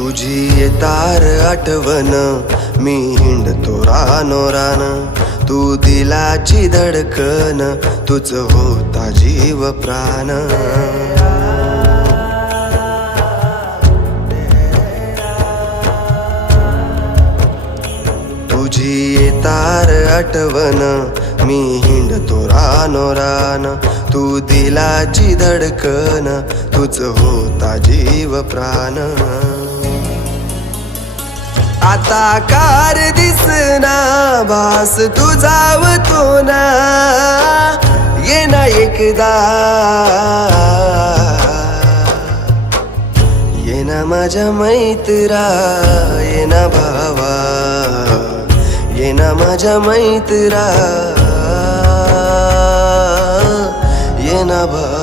तुझी येतार आठवण मी हिंडतो रानोरान, तू दिलाची धडकन, तुझ होता जीव प्राण. तुझी येतार आठवण मी हिंडतो रानोरान, तू दिलाची धडकन, तुझ होता जीव प्राण. आता कार दिसना भास तुझावतो ना, ये ना एकदा, ये ना माझ्या मैत्रा, ये ना भावा, ये ना माझ्या मैत्रा, ये ना भावा.